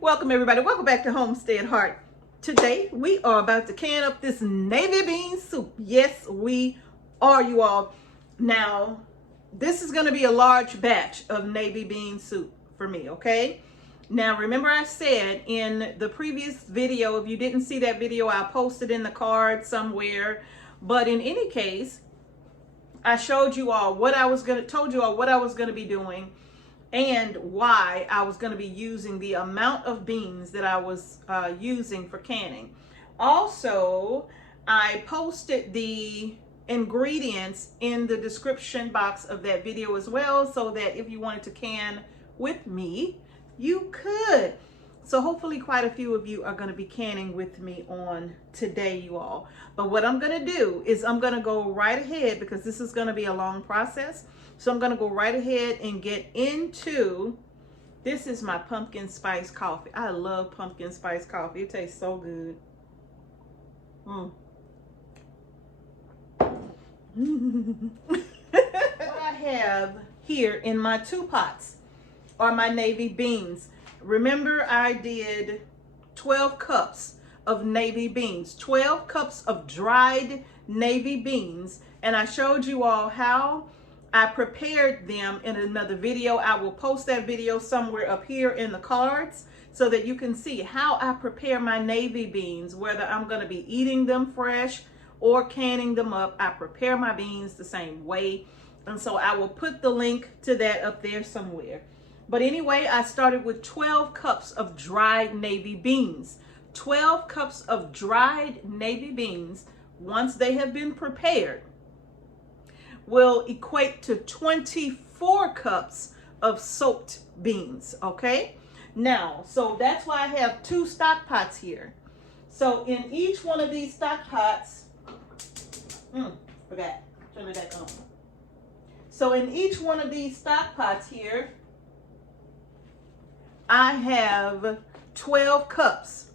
Welcome everybody, welcome back to Homestead Heart. Today we are about to can up this navy bean soup. Yes, we are, you all. Now, this is going to be a large batch of navy bean soup for me, okay? Now, remember I said in the previous video, if you didn't see that video, I'll post it in the card somewhere. But in any case, I showed you all told you all what I was going to be doing and why I was going to be using the amount of beans that I was using for canning. Also, I posted the ingredients in the description box of that video as well, so that if you wanted to can with me, you could. So hopefully quite a few of you are going to be canning with me on today, you all. But what I'm going to do is I'm going to go right ahead, because this is going to be a long process. So I'm going to go right ahead and get into, this is my pumpkin spice coffee. I love pumpkin spice coffee. It tastes so good. What I have here in my 2 pots are my navy beans. Remember, I did 12 cups of navy beans, 12 cups of dried navy beans, and I showed you all how I prepared them in another video. I will post that video somewhere up here in the cards so that you can see how I prepare my navy beans, whether I'm going to be eating them fresh or canning them up. I prepare my beans the same way, and so I will put the link to that up there somewhere. But anyway, I started with 12 cups of dried navy beans. 12 cups of dried navy beans, once they have been prepared, will equate to 24 cups of soaked beans, okay? Now, so that's why I have 2 stock pots here. So in each one of these stock pots, forgot, turn it back on. So in each one of these stock pots here, I have 12 cups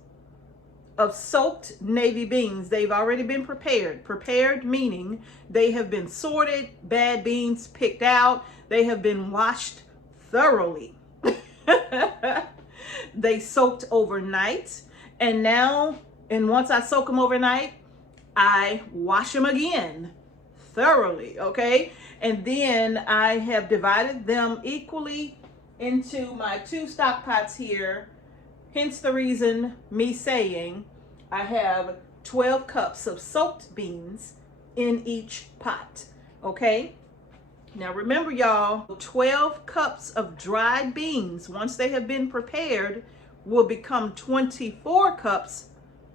of soaked navy beans. They've already been prepared. Prepared meaning they have been sorted, bad beans picked out. They have been washed thoroughly. They soaked overnight. And once I soak them overnight, I wash them again thoroughly, okay? And then I have divided them equally into my 2 stock pots here. Hence the reason me saying I have 12 cups of soaked beans in each pot, okay? Now remember, y'all, 12 cups of dried beans, once they have been prepared, will become 24 cups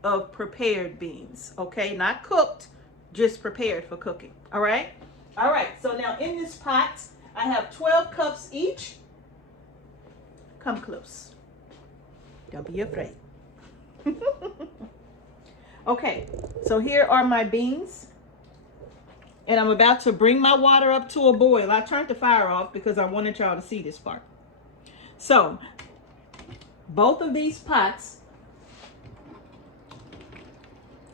of prepared beans, okay? Not cooked, just prepared for cooking, all right? All right, so now in this pot, I have 12 cups each. Come close. Don't be afraid. Okay, so here are my beans. And I'm about to bring my water up to a boil. I turned the fire off because I wanted y'all to see this part. So, both of these pots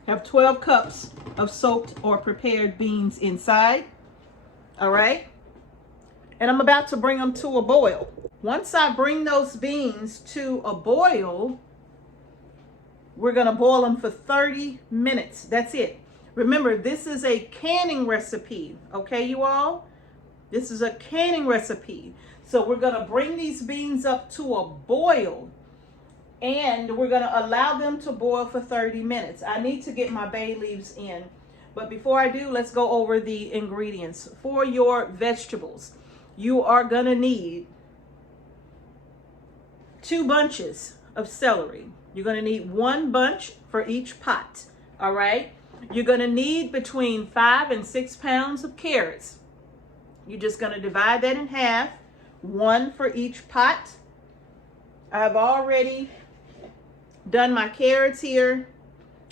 have 12 cups of soaked or prepared beans inside. All right? And I'm about to bring them to a boil. Once I bring those beans to a boil, we're going to boil them for 30 minutes. That's it. Remember, this is a canning recipe, okay, you all? This is a canning recipe. So we're going to bring these beans up to a boil, and we're going to allow them to boil for 30 minutes. I need to get my bay leaves in. But before I do, let's go over the ingredients. For your vegetables, you are going to need 2 bunches of celery. You're going to need 1 bunch for each pot, all right? You're going to need between 5 and 6 pounds of carrots. You're just going to divide that in half, 1 for each pot. I've already done my carrots here.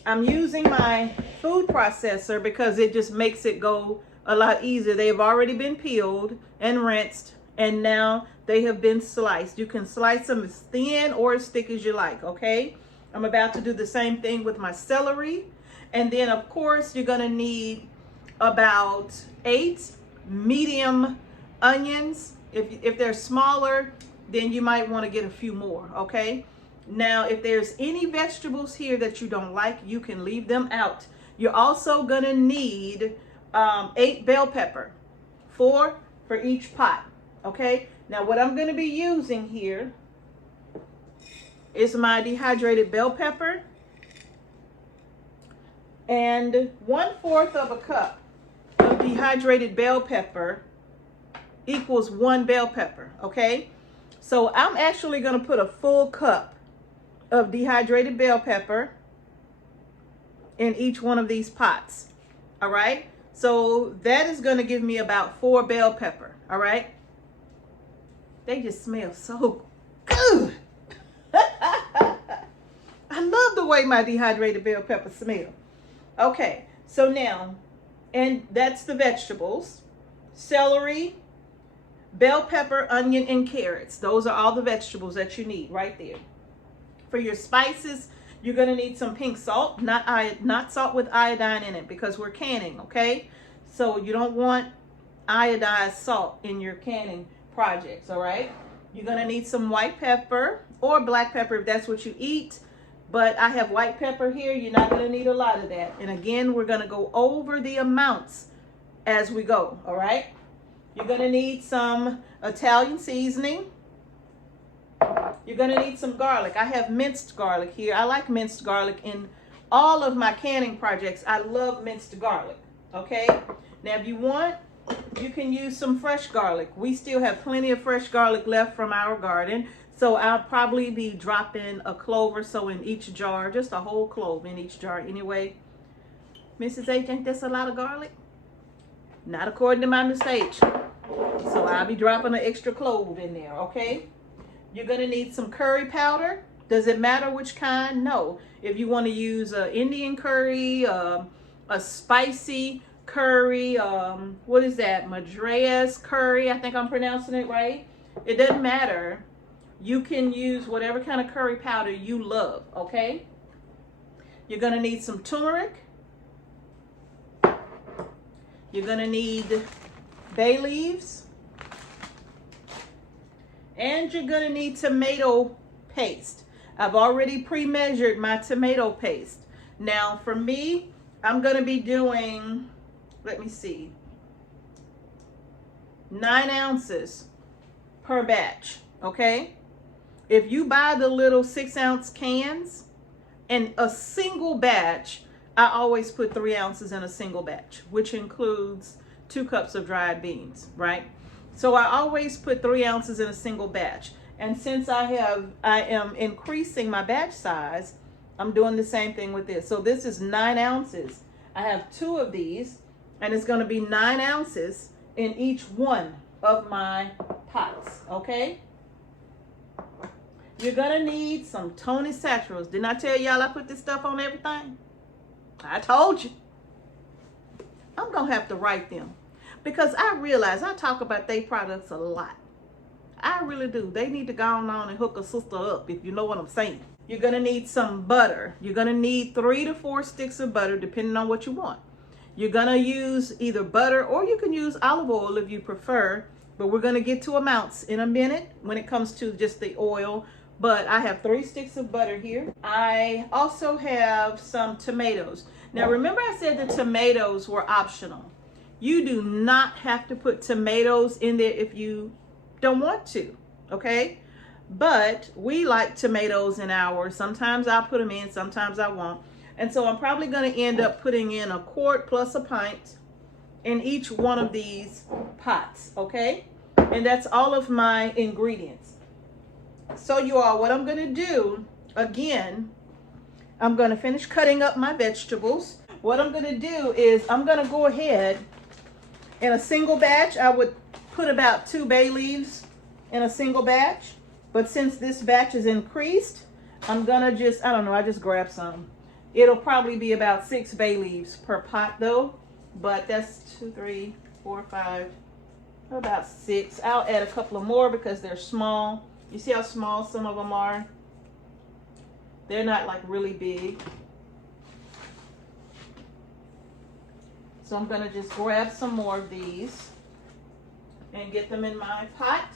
I'm using my food processor because it just makes it go a lot easier. They've already been peeled and rinsed, and now they have been sliced. You can slice them as thin or as thick as you like, okay? I'm about to do the same thing with my celery. And then, of course, you're going to need about 8 medium onions If they're smaller, then you might want to get a few more, okay? Now, if there's any vegetables here that you don't like, you can leave them out. You're also gonna need 8 bell pepper, 4 for each pot, okay? Now, what I'm gonna be using here is my dehydrated bell pepper, and 1/4 of a cup of dehydrated bell pepper equals 1 bell pepper, okay? So I'm actually gonna put a full cup of dehydrated bell pepper in each one of these pots, all right? So that is gonna give me about 4 bell pepper, all right? They just smell so good. I love the way my dehydrated bell pepper smell. Okay, so now, and that's the vegetables: celery, bell pepper, onion, and carrots. Those are all the vegetables that you need right there. For your spices, you're gonna need some pink salt, not salt with iodine in it, because we're canning, okay? So you don't want iodized salt in your canning projects, all right? You're gonna need some white pepper or black pepper if that's what you eat, but I have white pepper here. You're not gonna need a lot of that. And again, we're gonna go over the amounts as we go, all right? You're gonna need some Italian seasoning. You're gonna need some garlic. I have minced garlic here. I like minced garlic in all of my canning projects. I love minced garlic, okay? Now, if you want, you can use some fresh garlic. We still have plenty of fresh garlic left from our garden. So I'll probably be dropping a clove or so in each jar, just a whole clove in each jar anyway. Mrs. H, ain't this a lot of garlic? Not according to my Miss H. So I'll be dropping an extra clove in there, okay? You're gonna need some curry powder. Does it matter which kind? No. If you wanna use Indian curry, a spicy curry, what is that? Madras curry, I think I'm pronouncing it right. It doesn't matter. You can use whatever kind of curry powder you love, okay? You're gonna need some turmeric. You're gonna need bay leaves. And you're gonna need tomato paste. I've already pre-measured my tomato paste. Now for me, I'm gonna be doing, let me see, 9 ounces per batch, okay? If you buy the little 6-ounce cans in a single batch, I always put 3 ounces in a single batch, which includes 2 cups of dried beans, right? So I always put 3 ounces in a single batch. And since I am increasing my batch size, I'm doing the same thing with this. So this is 9 ounces. I have 2 of these, and it's gonna be 9 ounces in each one of my pots, okay? You're gonna need some Tony Saturals. Didn't I tell y'all I put this stuff on everything? I told you. I'm gonna have to write them, because I realize I talk about their products a lot. I really do. They need to go on and hook a sister up, if you know what I'm saying. You're gonna need some butter. You're gonna need 3 to 4 sticks of butter, depending on what you want. You're gonna use either butter, or you can use olive oil if you prefer, but we're gonna get to amounts in a minute when it comes to just the oil. But I have 3 sticks of butter here. I also have some tomatoes. Now remember, I said the tomatoes were optional. You do not have to put tomatoes in there if you don't want to, okay? But we like tomatoes in ours. Sometimes I'll put them in, sometimes I won't. And so I'm probably gonna end up putting in a quart plus a pint in each one of these pots, okay? And that's all of my ingredients. So you all, what I'm gonna do, again, I'm gonna finish cutting up my vegetables. What I'm gonna do is I'm gonna go ahead, in a single batch, I would put about 2 bay leaves in a single batch. But since this batch is increased, I'm gonna just, I don't know, I just grab some. It'll probably be about 6 bay leaves per pot though. But that's 2, 3, 4, 5, about 6. I'll add a couple of more because they're small. You see how small some of them are? They're not like really big. So I'm gonna just grab some more of these. and get them in my pot.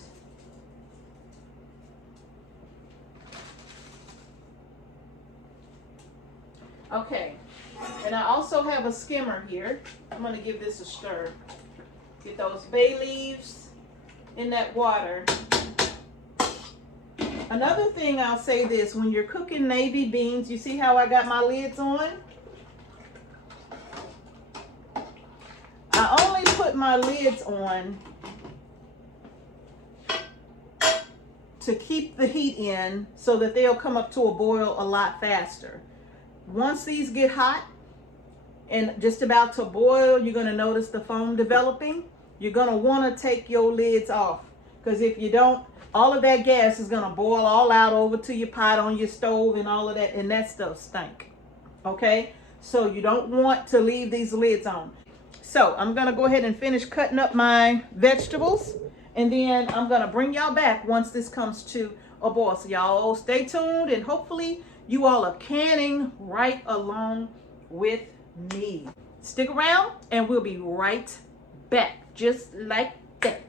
Okay, and I also have a skimmer here. I'm going to give this a stir. Get those bay leaves in that water. Another thing I'll say this, when you're cooking navy beans, you see how I got my lids on? I only put my lids on to keep the heat in so that they'll come up to a boil a lot faster. Once these get hot and just about to boil, you're going to notice the foam developing. You're going to want to take your lids off, because if you don't, all of that gas is going to boil all out over to your pot on your stove and all of that, and that stuff stink. Okay, so you don't want to leave these lids on. So I'm going to go ahead and finish cutting up my vegetables, and then I'm going to bring y'all back once this comes to a boil. So y'all stay tuned, and hopefully you all are canning right along with me. Stick around and we'll be right back, just like that.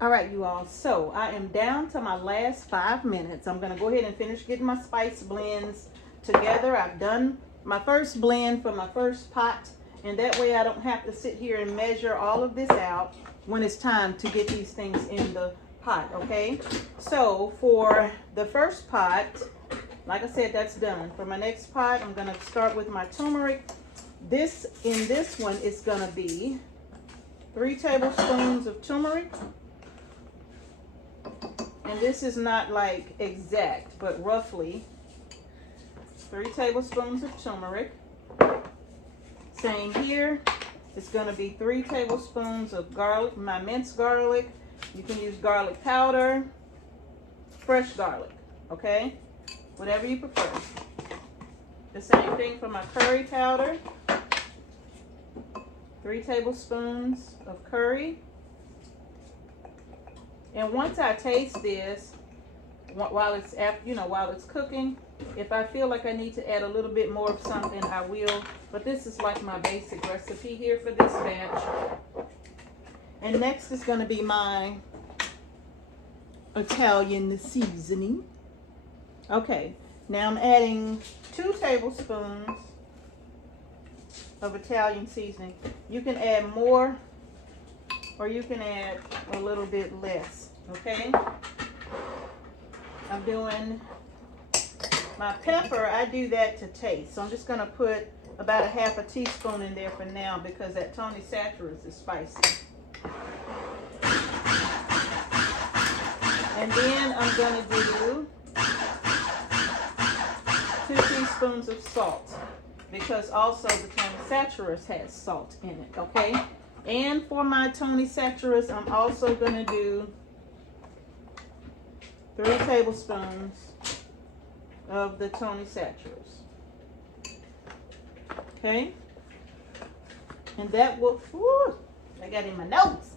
All right, you all, so I am down to my last 5 minutes. I'm gonna go ahead and finish getting my spice blends together. I've done my first blend for my first pot, and that way I don't have to sit here and measure all of this out when it's time to get these things in the pot, okay? So for the first pot, like I said, that's done. For my next pot, I'm gonna start with my turmeric. In this one, it's gonna be 3 tablespoons of turmeric. And this is not like exact, but roughly 3 tablespoons of turmeric. Same here. It's going to be 3 tablespoons of garlic, my minced garlic. You can use garlic powder, fresh garlic, okay? Whatever you prefer. The same thing for my curry powder. 3 tablespoons of curry. And once I taste this, while it's cooking, if I feel like I need to add a little bit more of something, I will. But this is like my basic recipe here for this batch. And next is going to be my Italian seasoning. Okay, now I'm adding 2 tablespoons of Italian seasoning. You can add more, or you can add a little bit less, okay? I'm doing my pepper, I do that to taste. So I'm just gonna put about a half a teaspoon in there for now, because that Tony Chachere's is spicy. And then I'm gonna do 2 teaspoons of salt, because also the Tony Chachere's has salt in it, okay? And for my Tony Chachere's, I'm also going to do 3 tablespoons of the Tony Chachere's. Okay? And that will, whoo, I got in my nose.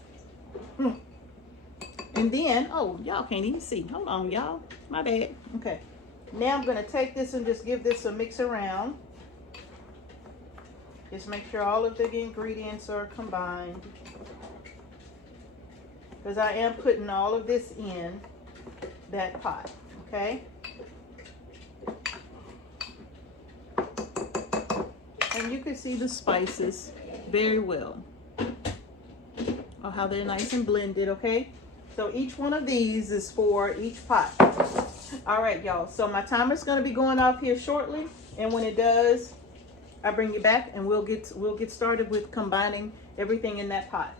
And then, oh, y'all can't even see. Hold on, y'all. My bad. Okay. Now I'm going to take this and just give this a mix around. Just make sure all of the ingredients are combined, because I am putting all of this in that pot, okay? And you can see the spices very well. Oh, how they're nice and blended, okay? So each one of these is for each pot. All right, y'all. So my timer's going to be going off here shortly, and when it does, I bring you back and we'll get started with combining everything in that pot.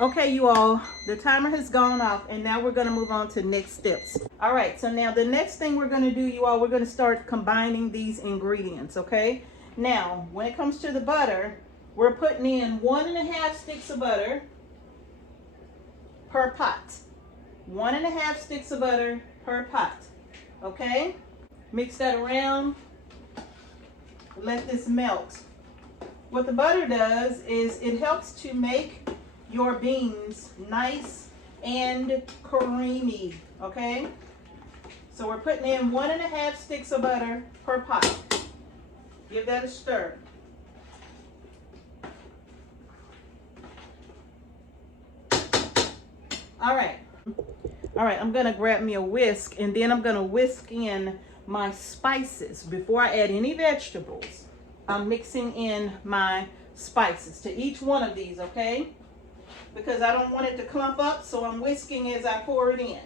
Okay, you all, the timer has gone off, and now we're going to move on to next steps. All right, so now the next thing we're going to do, you all, we're going to start combining these ingredients, okay? Now, when it comes to the butter, we're putting in 1.5 sticks of butter per pot. 1.5 sticks of butter per pot, okay? Mix that around. Let this melt What the butter does is it helps to make your beans nice and creamy, okay? So we're putting in 1.5 sticks of butter per pot. Give that a stir. All right, I'm gonna grab me a whisk, and then I'm gonna whisk in my spices. Before I add any vegetables, I'm mixing in my spices to each one of these, okay? Because I don't want it to clump up, so I'm whisking as I pour it in.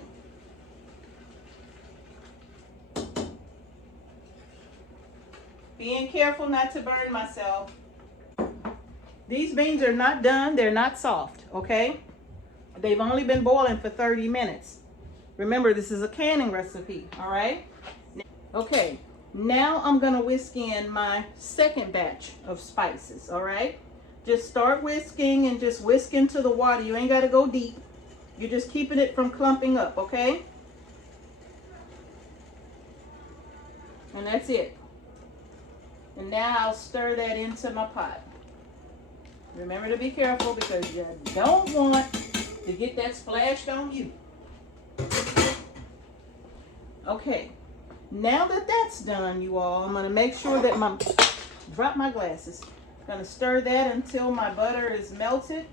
Being careful not to burn myself. These beans are not done, they're not soft, okay? They've only been boiling for 30 minutes. Remember, this is a canning recipe, all right? Okay, now I'm gonna whisk in my second batch of spices, all right? Just start whisking and just whisk into the water. You ain't gotta go deep. You're just keeping it from clumping up, okay? And that's it. And now I'll stir that into my pot. Remember to be careful because you don't want to get that splashed on you. Okay, now that that's done, you all, I'm gonna make sure that drop my glasses. Gonna stir that until my butter is melted.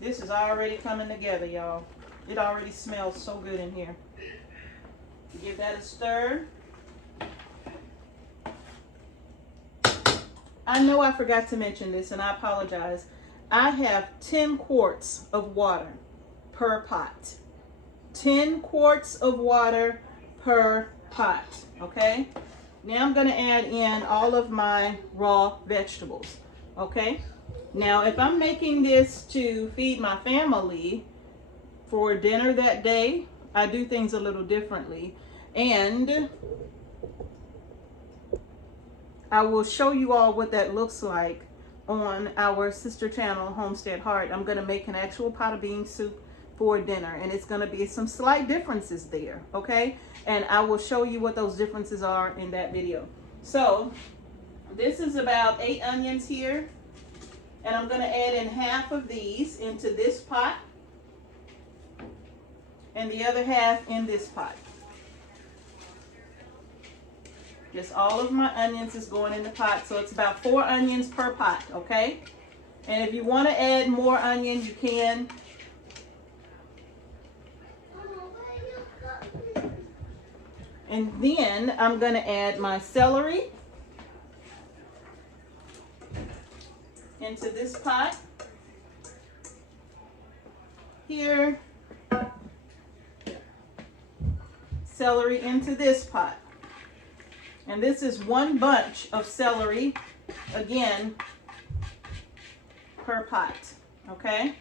This is already coming together, y'all. It already smells so good in here. Give that a stir. I know I forgot to mention this, and I apologize. I have 10 quarts of water per pot. 10 quarts of water per pot, okay? Now I'm gonna add in all of my raw vegetables, okay? Now, if I'm making this to feed my family for dinner that day, I do things a little differently. And I will show you all what that looks like on our sister channel, Homestead Heart. I'm gonna make an actual pot of bean soup for dinner, and it's gonna be some slight differences there, okay? And I will show you what those differences are in that video. So this is about 8 onions here, and I'm gonna add in half of these into this pot and the other half in this pot. Just all of my onions is going in the pot, so it's about 4 onions per pot, okay? And if you want to add more onion, you can. And then I'm going to add my celery into this pot. Here. Celery into this pot. And this is 1 bunch of celery, again, per pot, okay?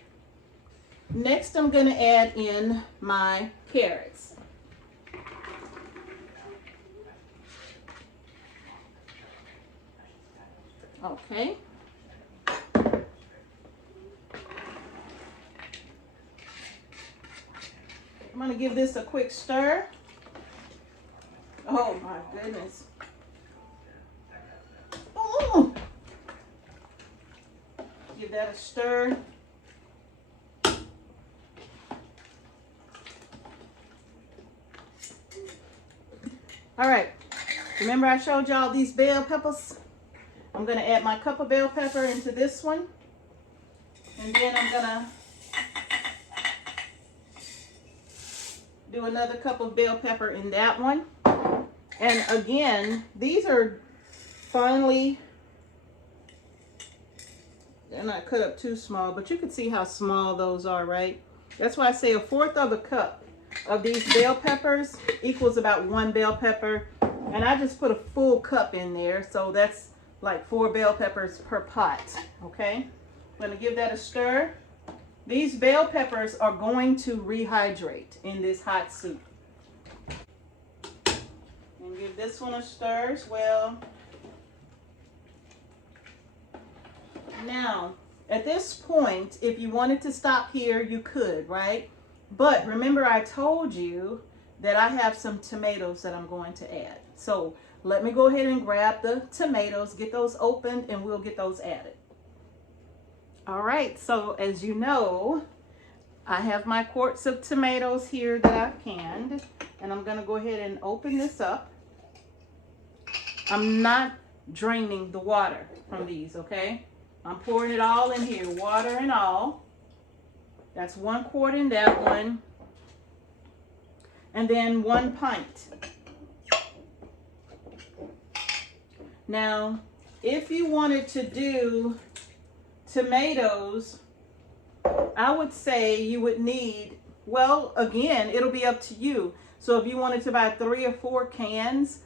Next, I'm gonna add in my carrots. Okay. I'm gonna give this a quick stir. Oh my goodness. Oh. Give that a stir. All right, remember I showed y'all these bell peppers? I'm gonna add my cup of bell pepper into this one. And then I'm gonna do another cup of bell pepper in that one. And again, these are finely, they're not cut up too small, but you can see how small those are, right? That's why I say 1/4 of a cup of these bell peppers equals about 1 bell pepper. And I just put a full cup in there, so that's like 4 bell peppers per pot, okay? I'm gonna give that a stir. These bell peppers are going to rehydrate in this hot soup. And give this one a stir as well. Now, at this point, if you wanted to stop here, you could, right? But remember I told you that I have some tomatoes that I'm going to add. So let me go ahead and grab the tomatoes, get those opened, and we'll get those added. All right, so as you know, I have my quarts of tomatoes here that I've canned, and I'm gonna go ahead and open this up. I'm not draining the water from these, okay? I'm pouring it all in here, water and all. That's 1 quart in that one. And then 1 pint. Now, if you wanted to do tomatoes, I would say you would need, well, again, it'll be up to you. So if you wanted to buy 3 or 4 cans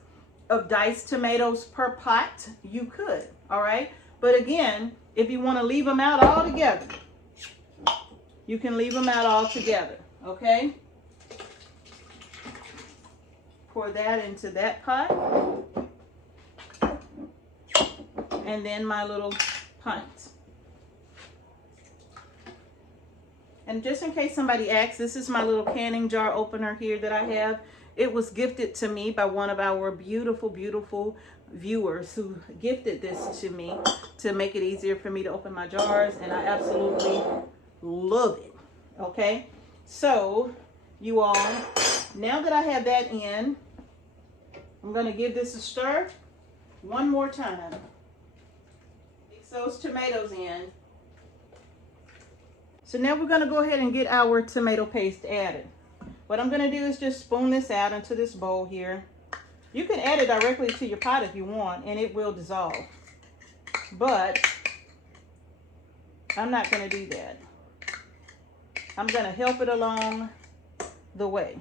of diced tomatoes per pot, you could, all right? But again, if you want to leave them out all together, you can leave them out all together, okay? Pour that into that pot. And then my little pint. And just in case somebody asks, this is my little canning jar opener here that I have. It was gifted to me by one of our beautiful, beautiful viewers who gifted this to me to make it easier for me to open my jars, and I absolutely love it. Okay, so you all, now that I have that in, I'm going to give this a stir one more time. Mix those tomatoes in. So now we're going to go ahead and get our tomato paste added. What I'm going to do is just spoon this out into this bowl here. You can add it directly to your pot if you want, and it will dissolve. But I'm not going to do that. I'm going to help it along the way.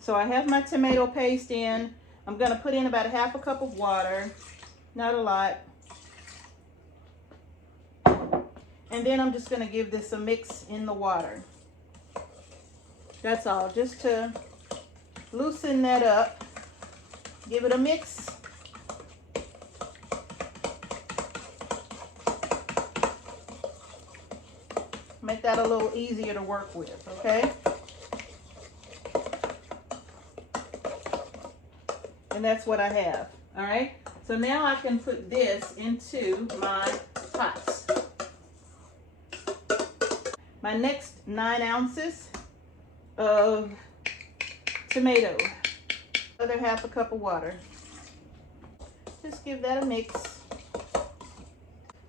So I have my tomato paste in. I'm going to put in about 1/2 cup of water, not a lot. And then I'm just going to give this a mix in the water. That's all, just to loosen that up. Give it a mix. Make that a little easier to work with, okay? And that's what I have, all right? So now I can put this into my pots. My next 9 ounces of tomato. Other 1/2 cup of water. Just give that a mix.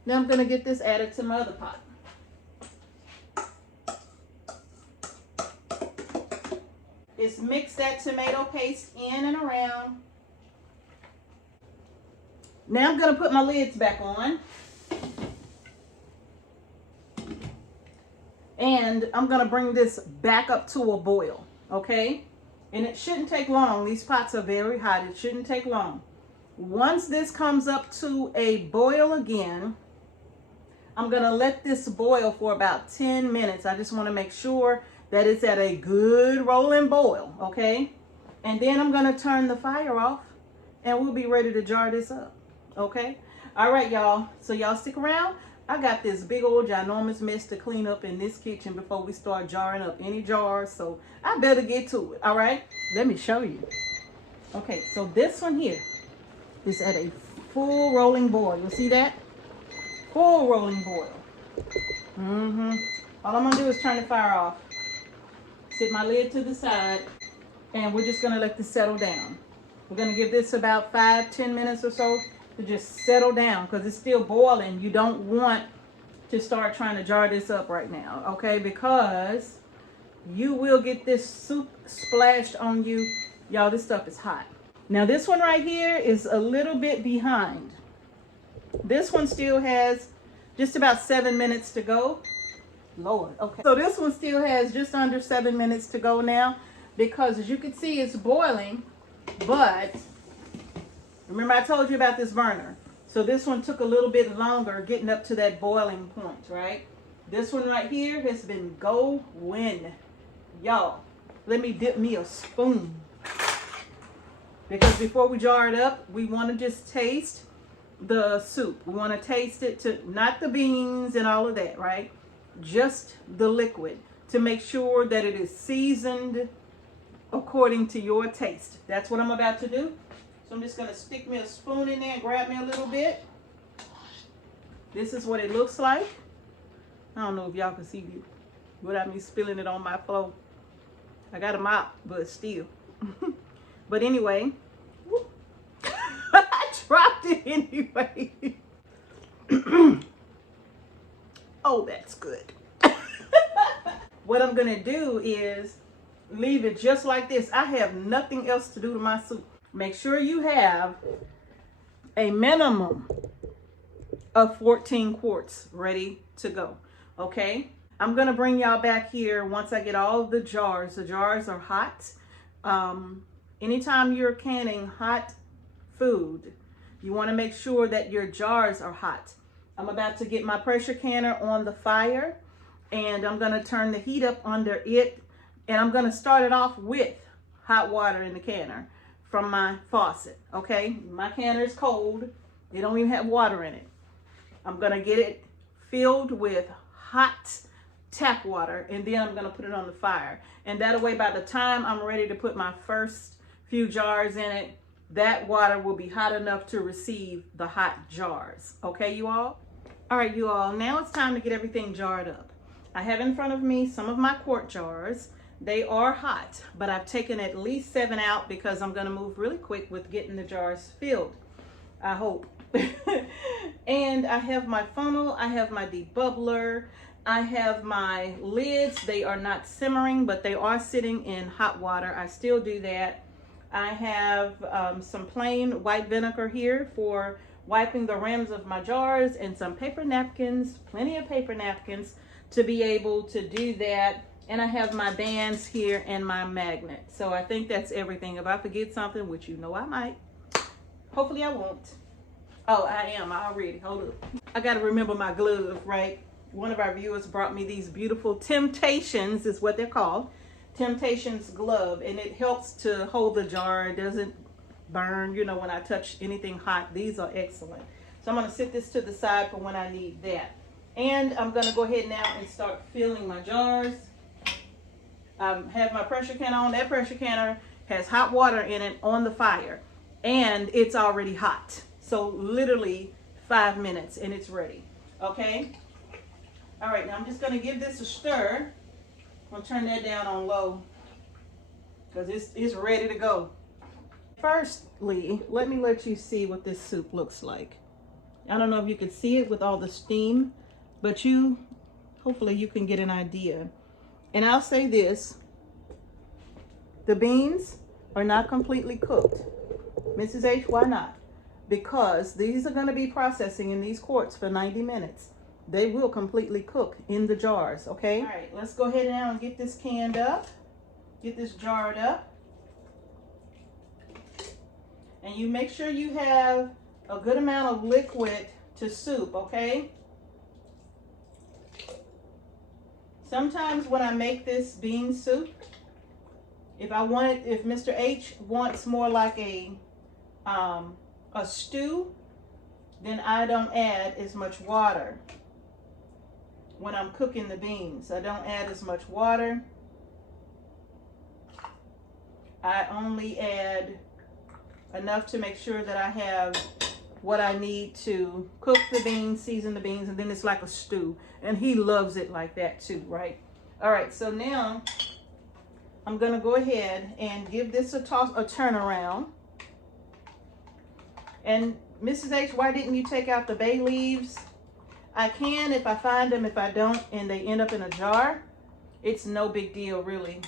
Now I'm going to get this added to my other pot. Just mix that tomato paste in and around. Now I'm going to put my lids back on. And I'm going to bring this back up to a boil, okay? And it shouldn't take long. These pots are very hot. It shouldn't take long. Once this comes up to a boil again, I'm going to let this boil for about 10 minutes. I just want to make sure that it's at a good rolling boil, okay? And then I'm going to turn the fire off, and we'll be ready to jar this up, okay? All right, y'all. So y'all stick around. I got this big old ginormous mess to clean up in this kitchen before we start jarring up any jars, so I better get to it. All right, let me show you. Okay, so this one here is at a full rolling boil. You see that? Full rolling boil. All I'm gonna do is turn the fire off, set my lid to the side, and we're just gonna let this settle down. We're gonna give this about 5-10 minutes or so to just settle down, because it's still boiling. You don't want to start trying to jar this up right now, okay? Because you will get this soup splashed on you. Y'all, this stuff is hot. Now this one right here is a little bit behind. This one still has just about 7 minutes to go. Lord, okay. So this one still has just under 7 minutes to go now, because as you can see, it's boiling, but remember I told you about this burner. So this one took a little bit longer getting up to that boiling point, right? This one right here has been going. Y'all, let me dip me a spoon. Because before we jar it up, we want to just taste the soup. We want to taste it, to not the beans and all of that, right? Just the liquid, to make sure that it is seasoned according to your taste. That's what I'm about to do. So I'm just gonna stick me a spoon in there and grab me a little bit. This is what it looks like. I don't know if y'all can see it without me spilling it on my floor. I got a mop, but still. But anyway, I dropped it anyway. Oh, that's good. What I'm gonna do is leave it just like this. I have nothing else to do to my soup. Make sure you have a minimum of 14 quarts ready to go. Okay, I'm gonna bring y'all back here once I get all the jars. The jars are hot. Anytime you're canning hot food, you want to make sure that your jars are hot. I'm about to get my pressure canner on the fire, and I'm gonna turn the heat up under it, and I'm gonna start it off with hot water in the canner from my faucet. Okay, my canner is cold. It don't even have water in it. I'm gonna get it filled with hot tap water, and then I'm gonna put it on the fire. And that way, by the time I'm ready to put my first few jars in it, that water will be hot enough to receive the hot jars. Okay, you all? All right, you all, now it's time to get everything jarred up. I have in front of me some of my quart jars. They are hot, but I've taken at least 7 out because I'm gonna move really quick with getting the jars filled, I hope. And I have my funnel, I have my debubbler, I have my lids. They are not simmering, but they are sitting in hot water. I still do that. I have some plain white vinegar here for wiping the rims of my jars, and some paper napkins, plenty of paper napkins to be able to do that. And I have my bands here and my magnet. So I think that's everything. If I forget something, which you know I might, hopefully I won't. Oh, I am already. Hold up. I got to remember my glove, right? One of our viewers brought me these beautiful Temptations, is what they're called. Temptations glove, and it helps to hold the jar. It doesn't burn, you know, when I touch anything hot. These are excellent. So I'm going to set this to the side for when I need that. And I'm going to go ahead now and start filling my jars. I have my pressure canner on. That pressure canner has hot water in it on the fire, and it's already hot. So literally 5 minutes and it's ready. Okay. All right, now I'm just going to give this a stir. I'm going to turn that down on low because it's ready to go. Firstly, let me let you see what this soup looks like. I don't know if you can see it with all the steam, but hopefully you can get an idea. And I'll say this, the beans are not completely cooked. Mrs. H, why not? Because these are going to be processing in these quarts for 90 minutes. They will completely cook in the jars, okay? All right, let's go ahead now and get this canned up. Get this jarred up. And you make sure you have a good amount of liquid to soup, okay? Sometimes when I make this bean soup, if Mr. H wants more like a stew, then I don't add as much water. When I'm cooking the beans, I don't add as much water. I only add enough to make sure that I have what I need to cook the beans, season the beans, and then it's like a stew. And he loves it like that too, right? All right, so now I'm gonna go ahead and give this a turn around. And Mrs. H, why didn't you take out the bay leaves? I can if I find them. If I don't and they end up in a jar, it's no big deal, really.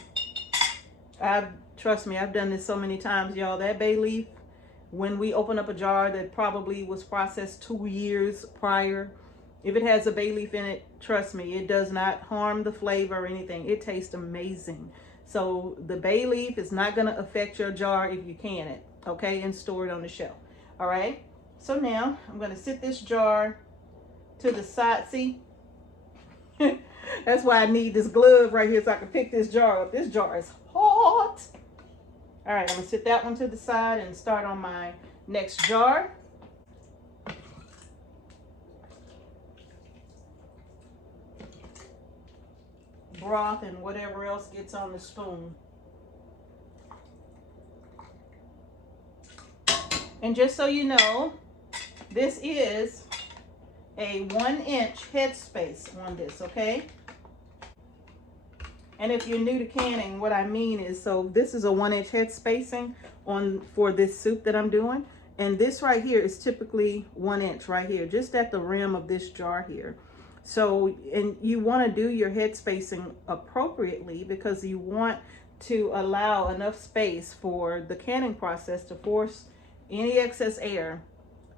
Trust me, I've done this so many times, y'all. That bay leaf, when we open up a jar that probably was processed 2 years prior, if it has a bay leaf in it, trust me, it does not harm the flavor or anything. It tastes amazing. So the bay leaf is not going to affect your jar if you can it, okay, and store it on the shelf. All right, so now I'm going to sit this jar to the side. See, that's why I need this glove right here so I can pick this jar up. This jar is hot. All right, I'm gonna sit that one to the side and start on my next jar. Broth and whatever else gets on the spoon. And just so you know, this is a 1-inch headspace on this, okay? And if you're new to canning, what I mean is, so this is a 1-inch head spacing for this soup that I'm doing. And this right here is typically 1 inch right here, just at the rim of this jar here. So, and you want to do your head spacing appropriately because you want to allow enough space for the canning process to force any excess air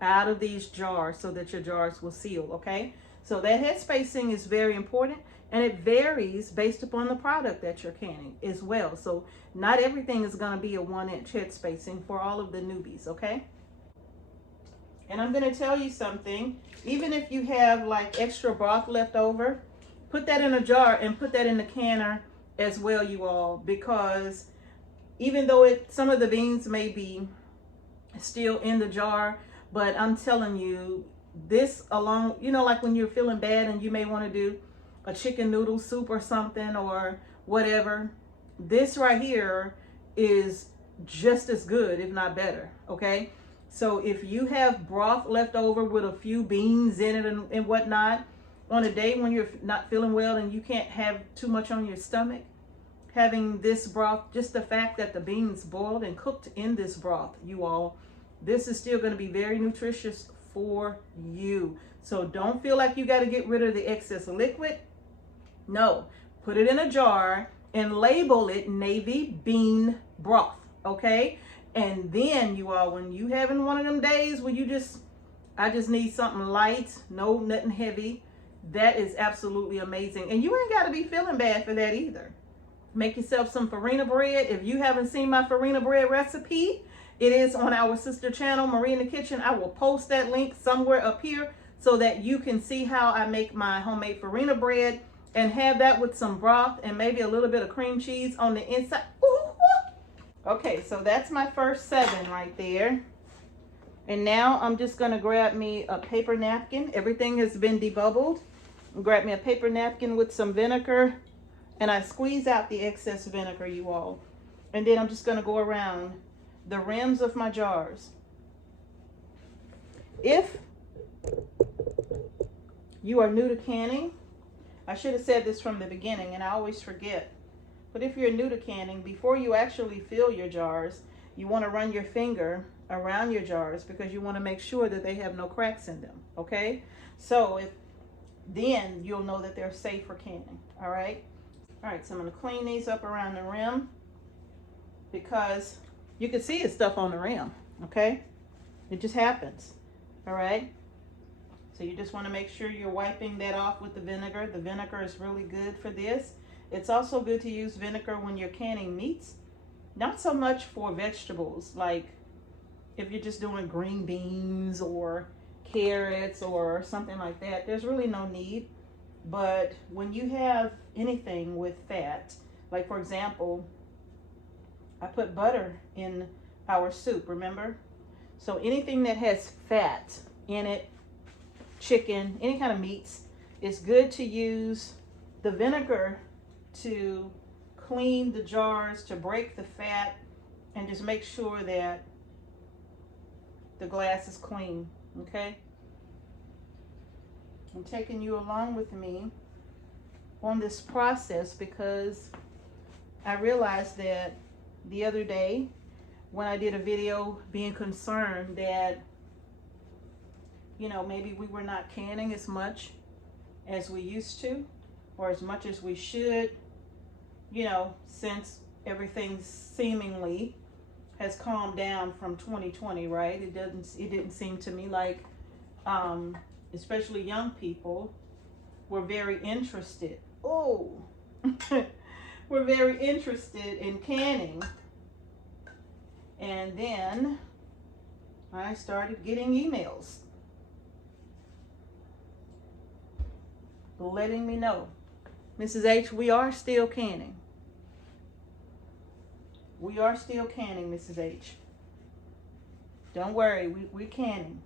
out of these jars so that your jars will seal, okay? So that head spacing is very important, and it varies based upon the product that you're canning as well. So not everything is going to be a 1-inch head spacing for all of the newbies, okay? And I'm going to tell you something. Even if you have like extra broth left over, put that in a jar and put that in the canner as well, you all, because even though some of the beans may be still in the jar, but I'm telling you, this along, you know, like when you're feeling bad and you may want to do a chicken noodle soup or something or whatever, this right here is just as good, if not better, okay? So if you have broth left over with a few beans in it and whatnot, on a day when you're not feeling well and you can't have too much on your stomach, having this broth, just the fact that the beans boiled and cooked in this broth, you all, this is still going to be very nutritious for you. So don't feel like you got to get rid of the excess liquid. No, put it in a jar and label it navy bean broth, okay? And then you all, when you having one of them days where I just need something light, nothing heavy, that is absolutely amazing. And you ain't got to be feeling bad for that either. Make yourself some farina bread. If you haven't seen my farina bread recipe, it is on our sister channel, Marie in the Kitchen. I will post that link somewhere up here so that you can see how I make my homemade farina bread and have that with some broth and maybe a little bit of cream cheese on the inside. Ooh. Okay, so that's my first 7 right there. And now I'm just gonna grab me a paper napkin. Everything has been debubbled. Grab me a paper napkin with some vinegar, and I squeeze out the excess vinegar, you all. And then I'm just gonna go around the rims of my jars. If you are new to canning, I should have said this from the beginning and I always forget, but if you're new to canning, before you actually fill your jars, you want to run your finger around your jars because you want to make sure that they have no cracks in them, okay? So then you'll know that they're safe for canning, all right? All right, so I'm going to clean these up around the rim because you can see it's stuff on the rim, okay? It just happens, all right? So you just want to make sure you're wiping that off with the vinegar. The vinegar is really good for this. It's also good to use vinegar when you're canning meats. Not so much for vegetables, like if you're just doing green beans or carrots or something like that, there's really no need. But when you have anything with fat, like for example, I put butter in our soup, remember? So anything that has fat in it, chicken, any kind of meats, it's good to use the vinegar to clean the jars, to break the fat, and just make sure that the glass is clean, okay? I'm taking you along with me on this process because I realized that the other day when I did a video being concerned that, you know, maybe we were not canning as much as we used to or as much as we should, you know, since everything seemingly has calmed down from 2020, right? It didn't seem to me like especially young people were very interested. Oh, we're very interested in canning. And then I started getting emails letting me know, Mrs. H, we are still canning. We are still canning, Mrs. H. Don't worry, we're canning.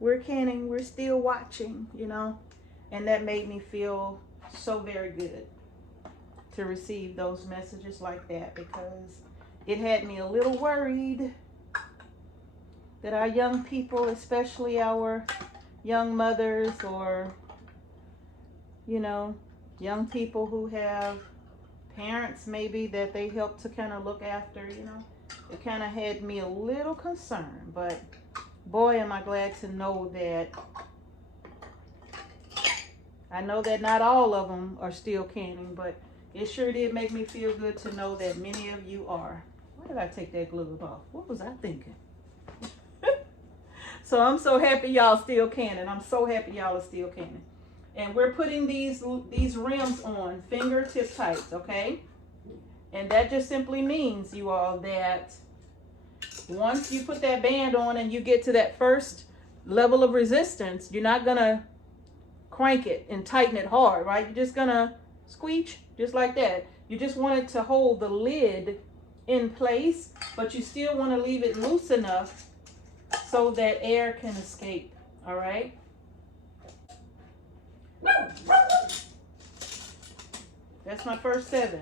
We're canning, we're still watching, you know. And that made me feel so very good to receive those messages like that because it had me a little worried that our young people, especially our young mothers, or, you know, young people who have parents maybe that they help to kind of look after, you know, it kind of had me a little concerned. But boy, am I glad to know that, I know that not all of them are still canning, but it sure did make me feel good to know that many of you are. Why did I take that glove off? What was I thinking? So I'm so happy y'all still canning. I'm so happy y'all are still canning. And we're putting these rims on fingertip tight, okay? And that just simply means, you all, that once you put that band on and you get to that first level of resistance, you're not gonna crank it and tighten it hard, right? You're just gonna squeeze just like that. You just want it to hold the lid in place, but you still want to leave it loose enough so that air can escape, all right? That's my first 7.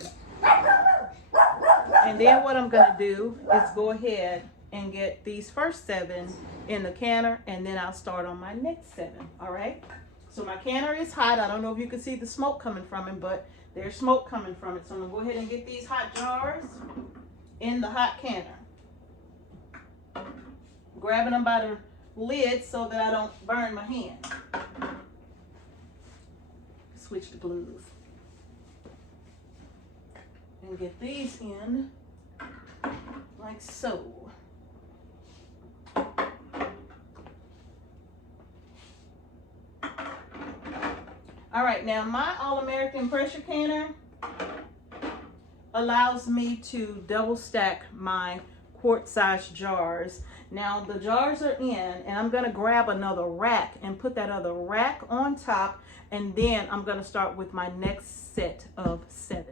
And then what I'm gonna do is go ahead and get these first 7 in the canner, and then I'll start on my next 7, all right? So my canner is hot. I don't know if you can see the smoke coming from it, but there's smoke coming from it. So I'm gonna go ahead and get these hot jars in the hot canner. Grabbing them by the lid so that I don't burn my hand. Switch the glove. And get these in like so. All right, now my All-American pressure canner allows me to double stack my quart size jars. Now the jars are in, and I'm gonna grab another rack and put that other rack on top, and then I'm gonna start with my next set of 7.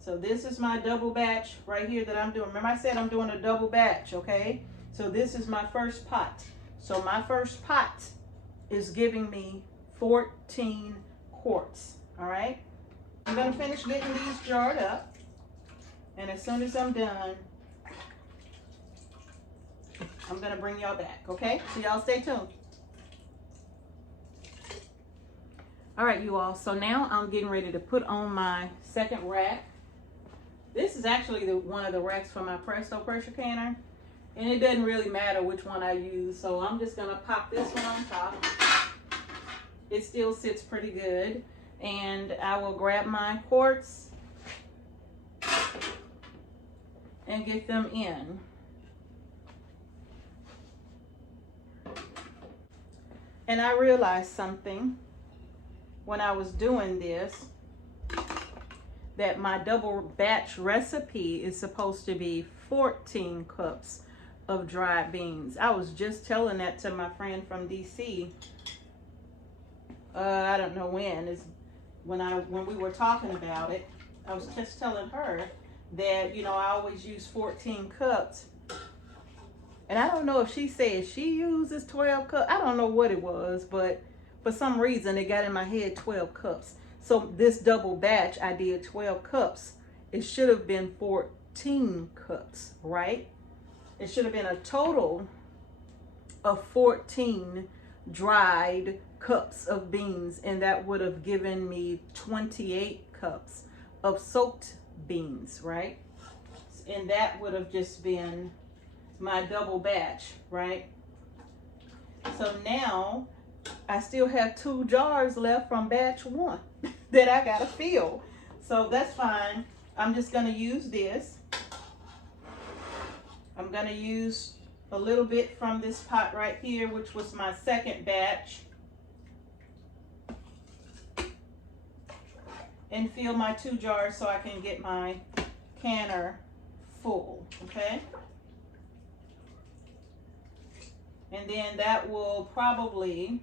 So this is my double batch right here that I'm doing. Remember I said I'm doing a double batch, okay? So this is my first pot. So my first pot is giving me 14 quarts, all right? I'm gonna finish getting these jarred up, and as soon as I'm done, I'm gonna bring y'all back, okay? So y'all stay tuned. All right, you all, so now I'm getting ready to put on my second rack. This is actually one of the racks for my Presto pressure canner, and it doesn't really matter which one I use, so I'm just gonna pop this one on top. It still sits pretty good, and I will grab my quarts and get them in. And I realized something when I was doing this, that my double batch recipe is supposed to be 14 cups of dried beans. I was just telling that to my friend from DC. I don't know when. When we were talking about it, I was just telling her that, you know, I always use 14 cups. And I don't know if she said she uses 12 cups. I don't know what it was, but for some reason it got in my head 12 cups. So this double batch, I did 12 cups. It should have been 14 cups, right? It should have been a total of 14 dried cups of beans, and that would have given me 28 cups of soaked beans, right? And that would have just been my double batch, right? So now I still have 2 jars left from batch 1 that I gotta fill. So that's fine. I'm just gonna use this. I'm gonna use a little bit from this pot right here, which was my second batch, and fill my 2 jars so I can get my canner full, okay? And then that will probably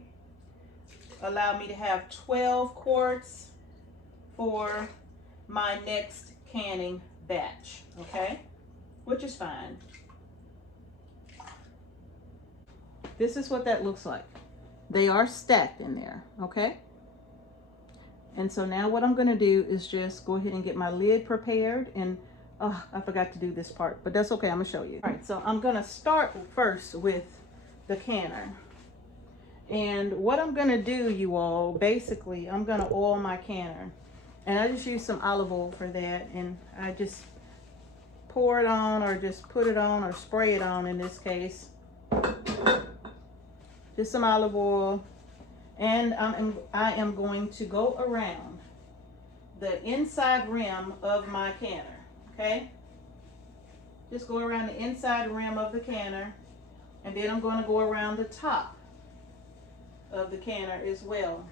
allow me to have 12 quarts for my next canning batch, okay? Which is fine. This is what that looks like. They are stacked in there, okay? And so now what I'm gonna do is just go ahead and get my lid prepared, and Oh, I forgot to do this part, but that's okay. I'm gonna show you. All right, so I'm gonna start first with the canner. And what I'm gonna do, you all, basically, I'm gonna oil my canner. And I just use some olive oil for that. And I just pour it on, or just put it on, or spray it on in this case. Just some olive oil. And I am going to go around the inside rim of my canner, okay? Just go around the inside rim of the canner, and then I'm going to go around the top of the canner as well.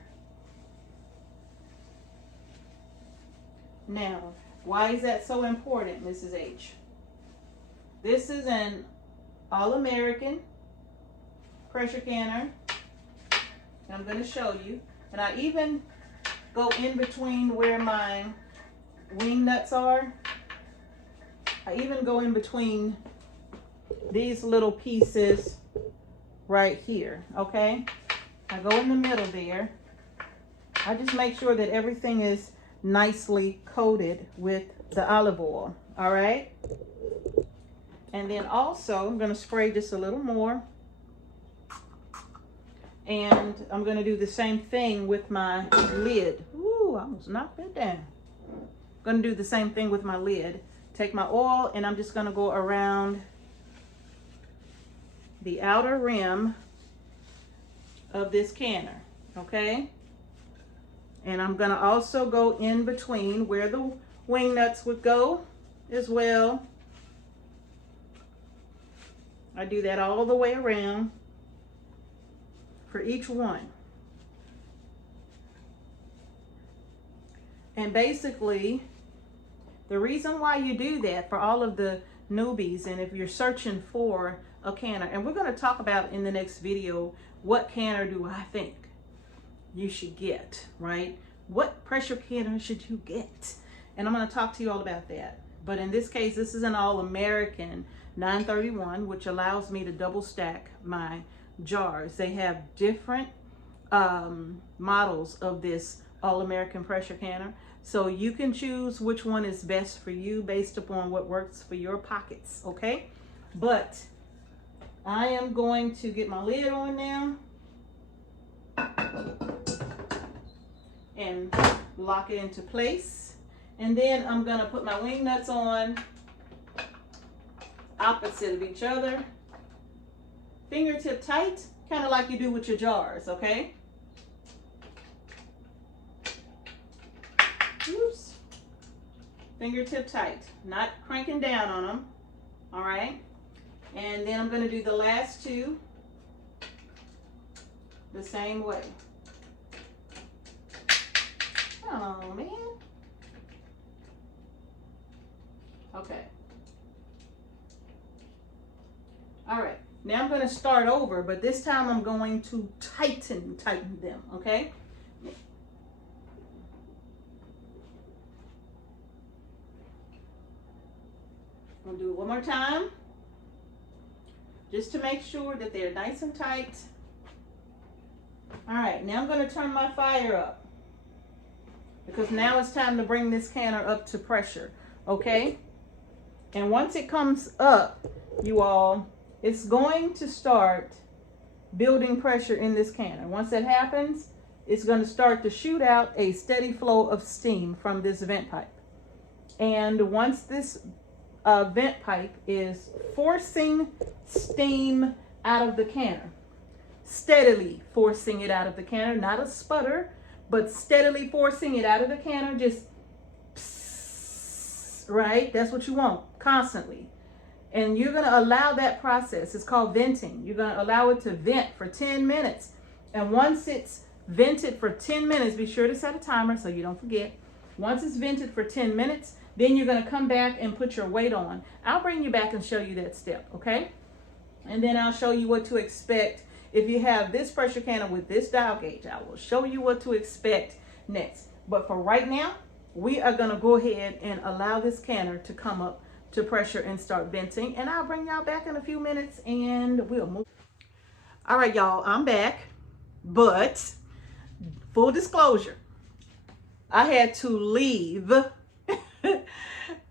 Now, why is that so important, Mrs. H? This is an All-American pressure canner. I'm going to show you. And I even go in between where my wing nuts are. I even go in between these little pieces right here, okay? I go in the middle there. I just make sure that everything is nicely coated with the olive oil, all right? And then also, I'm going to spray just a little more. And I'm going to do the same thing with my lid. Ooh, I almost knocked that down. I'm going to do the same thing with my lid. Take my oil, and I'm just going to go around the outer rim of this canner, okay? And I'm going to also go in between where the wing nuts would go as well. I do that all the way around for each one. And basically, the reason why you do that, for all of the newbies, and if you're searching for a canner, and we're going to talk about in the next video, what canner do I think you should get, right? What pressure canner should you get? And I'm going to talk to you all about that. But in this case, this is an All-American 931, which allows me to double stack my jars. They have different models of this All-American pressure canner, so you can choose which one is best for you based upon what works for your pockets, okay? But I am going to get my lid on now and lock it into place, and then I'm going to put my wing nuts on opposite of each other, fingertip tight, kind of like you do with your jars, okay? Oops. Fingertip tight, not cranking down on them, all right? And then I'm going to do the last two the same way. Oh, man. Okay. All right. Now I'm going to start over, but this time I'm going to tighten them, okay? I'll do it one more time, just to make sure that they're nice and tight. All right, now I'm going to turn my fire up, because now it's time to bring this canner up to pressure, okay? And once it comes up, you all, it's going to start building pressure in this canner. Once that happens, it's going to start to shoot out a steady flow of steam from this vent pipe. And once this vent pipe is forcing steam out of the canner, steadily forcing it out of the canner, not a sputter, but steadily forcing it out of the canner, just psst, right? That's what you want, constantly. And you're going to allow that process. It's called venting. You're going to allow it to vent for 10 minutes. And once it's vented for 10 minutes, be sure to set a timer so you don't forget. Once it's vented for 10 minutes, then you're going to come back and put your weight on. I'll bring you back and show you that step, okay? And then I'll show you what to expect. If you have this pressure canner with this dial gauge, I will show you what to expect next. But for right now, we are going to go ahead and allow this canner to come up to pressure and start venting. And I'll bring y'all back in a few minutes and we'll move. All right, y'all, I'm back. But full disclosure, I had to leave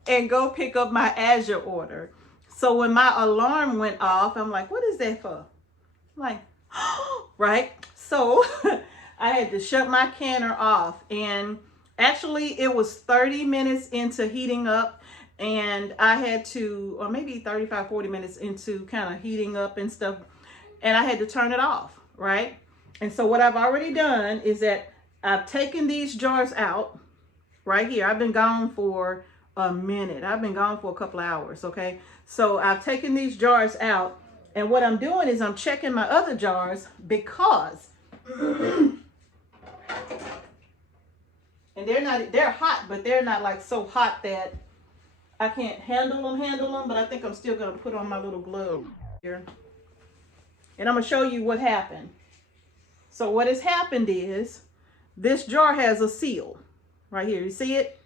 and go pick up my Azure order. So when my alarm went off, I'm like, what is that for? I'm like, right? So I had to shut my canner off, and actually it was 30 minutes into heating up, and I had to, or maybe 35, 40 minutes into kind of heating up and stuff, and I had to turn it off, right? And so what I've already done is that I've taken these jars out right here. I've been gone for a minute. I've been gone for a couple of hours, okay? So I've taken these jars out, and what I'm doing is I'm checking my other jars because, and they're hot, but they're not like so hot that I can't handle them, but I think I'm still gonna put on my little glove here. And I'm gonna show you what happened. So what has happened is this jar has a seal right here. You see it?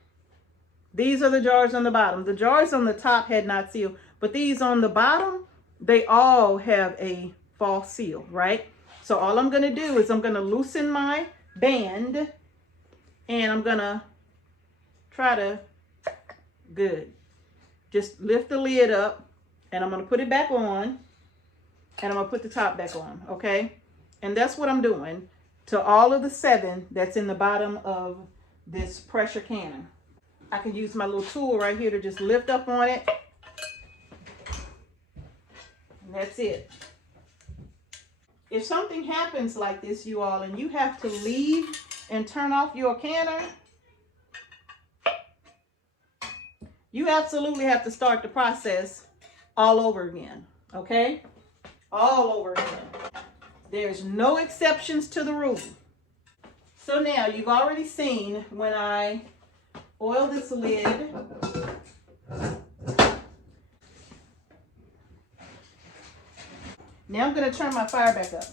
These are the jars on the bottom. The jars on the top had not sealed, but these on the bottom, they all have a false seal, right? So all I'm gonna do is I'm gonna loosen my band, and I'm gonna try to, good. Just lift the lid up, and I'm gonna put it back on, and I'm gonna put the top back on, okay? And that's what I'm doing to all of the 7 that's in the bottom of this pressure canner. I can use my little tool right here to just lift up on it. And that's it. If something happens like this, you all, and you have to leave and turn off your canner, you absolutely have to start the process all over again, okay? All over again. There's no exceptions to the rule. So now you've already seen when I oil this lid. Now I'm going to turn my fire back up.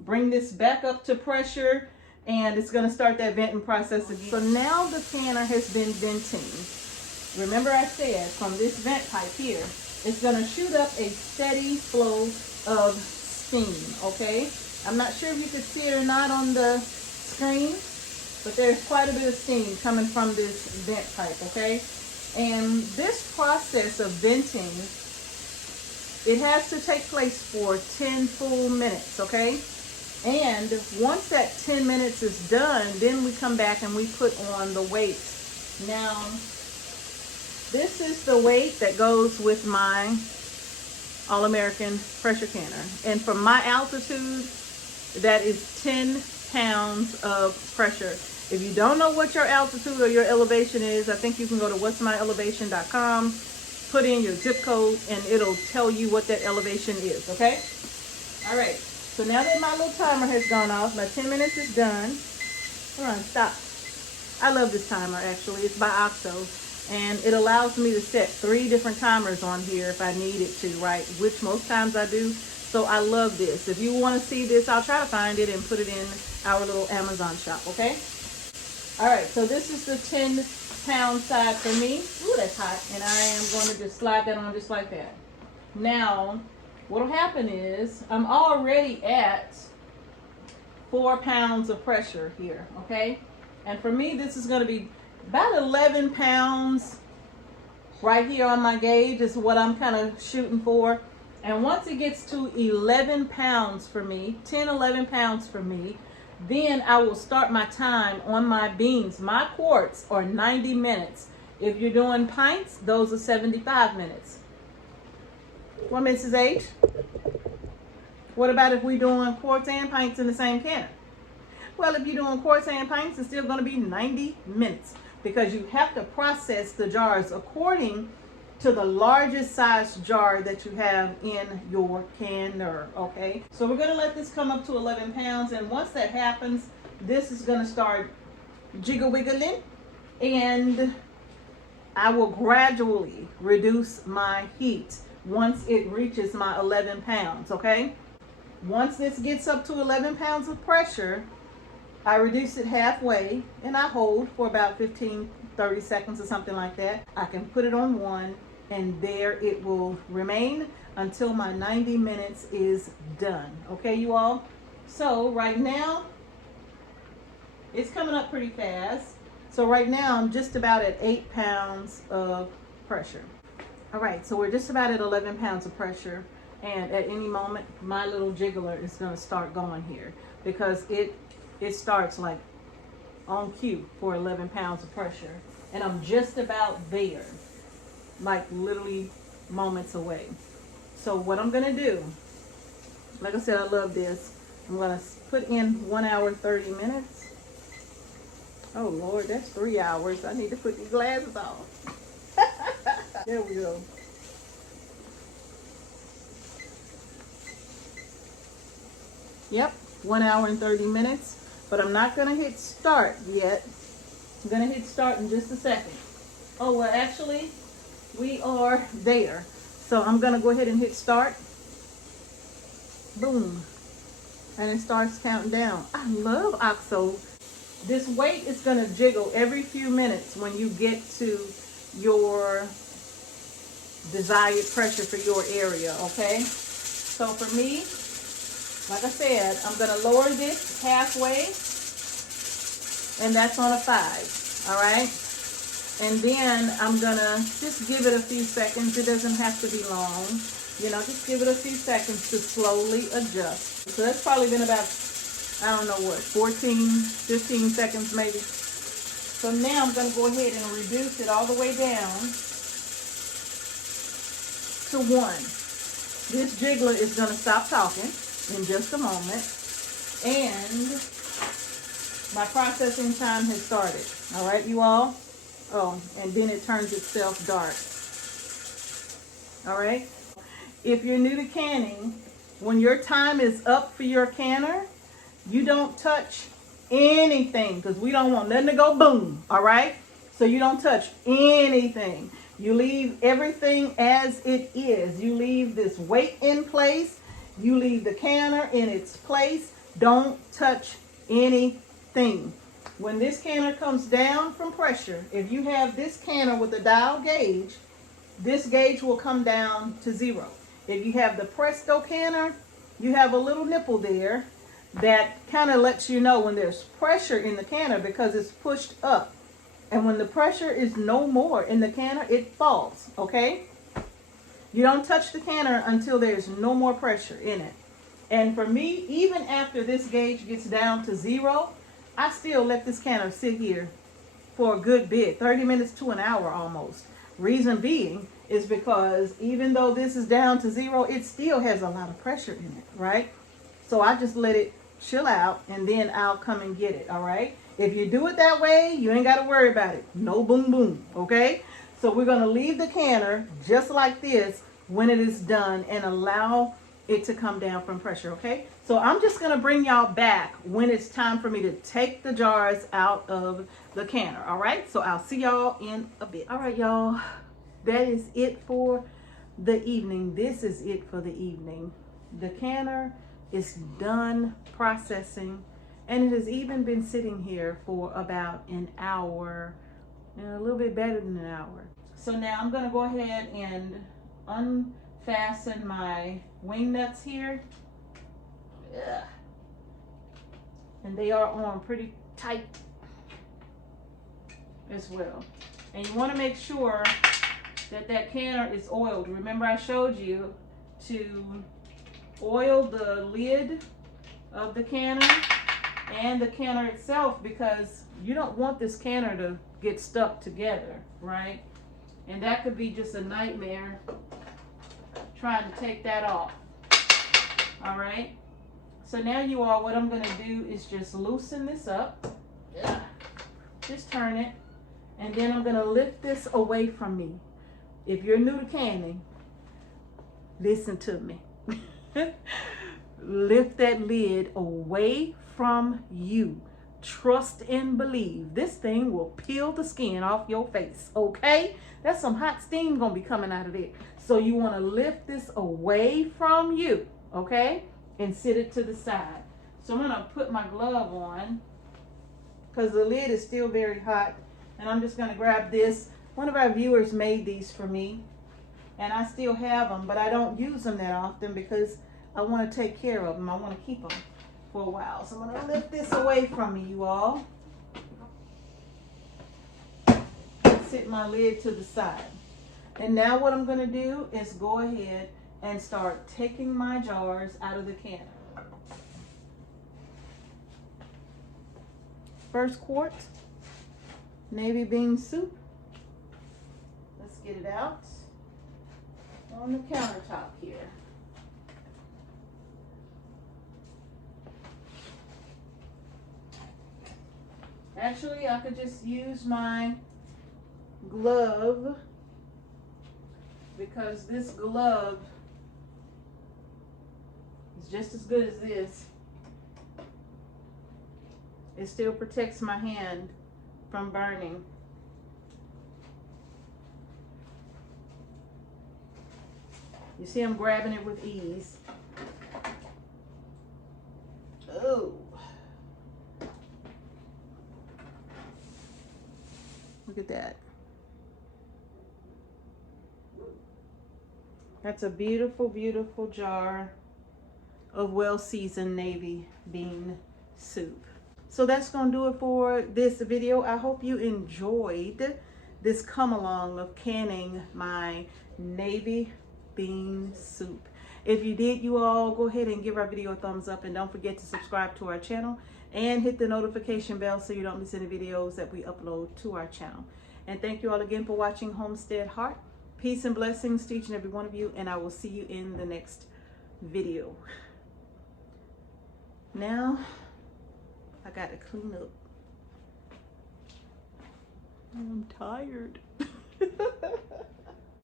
Bring this back up to pressure, and it's going to start that venting process again. So now the canner has been venting. Remember I said from this vent pipe here, it's going to shoot up a steady flow of steam, okay? I'm not sure if you could see it or not on the screen, but there's quite a bit of steam coming from this vent pipe, okay? And this process of venting, it has to take place for 10 full minutes, okay? And once that 10 minutes is done, then we come back and we put on the weight. Now, this is the weight that goes with my All-American pressure canner. And from my altitude, that is 10 pounds of pressure. If you don't know what your altitude or your elevation is, I think you can go to whatsmyelevation.com, put in your zip code, and it'll tell you what that elevation is, okay? All right, so now that my little timer has gone off, my 10 minutes is done. Hold on, stop. I love this timer, actually. It's by Octo, and it allows me to set 3 different timers on here if I need it to, right? Which most times I do. So I love this. If you want to see this, I'll try to find it and put it in our little Amazon shop, okay? All right, so this is the 10-pound side for me. Ooh, that's hot. And I am going to just slide that on just like that. Now, what will happen is I'm already at 4 pounds of pressure here, okay? And for me, this is going to be about 11 pounds right here on my gauge is what I'm kind of shooting for. And once it gets to 11 pounds for me, 10, 11 pounds for me, then I will start my time on my beans. My quarts are 90 minutes. If you're doing pints, those are 75 minutes. What, Mrs. H? What about if we're doing quarts and pints in the same canner? Well, if you're doing quarts and pints, it's still going to be 90 minutes because you have to process the jars according to the largest size jar that you have in your canner, okay? So we're gonna let this come up to 11 pounds, and once that happens, this is gonna start jiggle wiggling, and I will gradually reduce my heat once it reaches my 11 pounds, okay? Once this gets up to 11 pounds of pressure, I reduce it halfway, and I hold for about 15, 30 seconds or something like that. I can put it on 1, and there it will remain until my 90 minutes is done. Okay, you all? So right now, it's coming up pretty fast. So right now I'm just about at 8 pounds of pressure. All right, so we're just about at 11 pounds of pressure, and at any moment my little jiggler is going to start going here, because it starts like on cue for 11 pounds of pressure, and I'm just about there, like literally moments away. So what I'm going to do, like I said, I love this. I'm going to put in 1 hour 30 minutes. Oh Lord, that's 3 hours. I need to put these glasses on. There we go. Yep, 1 hour and 30 minutes. But I'm not gonna hit start yet. I'm gonna hit start in just a second. Oh, well, actually, we are there. So I'm gonna go ahead and hit start. Boom. And it starts counting down. I love OXO. This weight is gonna jiggle every few minutes when you get to your desired pressure for your area, okay? So for me, like I said, I'm going to lower this halfway, and that's on a 5, all right? And then I'm going to just give it a few seconds. It doesn't have to be long. You know, just give it a few seconds to slowly adjust. So that's probably been about, I don't know what, 14, 15 seconds maybe. So now I'm going to go ahead and reduce it all the way down to 1. This jiggler is going to stop talking in just a moment, and my processing time has started. All right, you all. Oh, and then it turns itself dark. All right. If you're new to canning, when your time is up for your canner, you don't touch anything, because we don't want nothing to go boom. All right. So you don't touch anything. You leave everything as it is. You leave this weight in place. You leave the canner in its place. Don't touch anything. When this canner comes down from pressure, if you have this canner with a dial gauge, this gauge will come down to 0. If you have the Presto canner, you have a little nipple there that kind of lets you know when there's pressure in the canner, because it's pushed up. And when the pressure is no more in the canner, it falls, okay? You don't touch the canner until there's no more pressure in it. And for me, even after this gauge gets down to 0, I still let this canner sit here for a good bit, 30 minutes to an hour almost. Reason being is because even though this is down to 0, it still has a lot of pressure in it, right? So I just let it chill out, and then I'll come and get it, all right? If you do it that way, you ain't got to worry about it. No boom boom, okay? So we're going to leave the canner just like this when it is done, and allow it to come down from pressure, okay? So I'm just going to bring y'all back when it's time for me to take the jars out of the canner, all right? So I'll see y'all in a bit. All right, y'all, that is it for the evening. This is it for the evening. The canner is done processing, and it has even been sitting here for about an hour, a little bit better than an hour. So now I'm going to go ahead and unfasten my wing nuts here. Ugh. And they are on pretty tight as well. And you want to make sure that that canner is oiled. Remember, I showed you to oil the lid of the canner and the canner itself, because you don't want this canner to get stuck together, right? And that could be just a nightmare trying to take that off. All right. So now you all, what I'm going to do is just loosen this up. Yeah. Just turn it. And then I'm going to lift this away from me. If you're new to canning, listen to me. Lift that lid away from you. Trust and believe. This thing will peel the skin off your face, okay? That's some hot steam gonna be coming out of it. So you want to lift this away from you, okay? And sit it to the side. So I'm gonna put my glove on because the lid is still very hot. And I'm just gonna grab this. One of our viewers made these for me, and I still have them, but I don't use them that often because I want to take care of them. I want to keep them for a while. So I'm going to lift this away from me, you all. set my lid to the side. And now what I'm gonna do is go ahead and start taking my jars out of the can. First quart, navy bean soup. Let's get it out on the countertop here. Actually, I could just use my glove because this glove is just as good as this. It still protects my hand from burning. You see I'm grabbing it with ease. Oh. Look at that. That's a beautiful, beautiful jar of well-seasoned navy bean soup. So that's going to do it for this video. I hope you enjoyed this come along of canning my navy bean soup. If you did, you all go ahead and give our video a thumbs up, and don't forget to subscribe to our channel and hit the notification bell so you don't miss any videos that we upload to our channel. And thank you all again for watching Homestead Heart. Peace and blessings to each and every one of you, and I will see you in the next video. Now I got to clean up. I'm tired.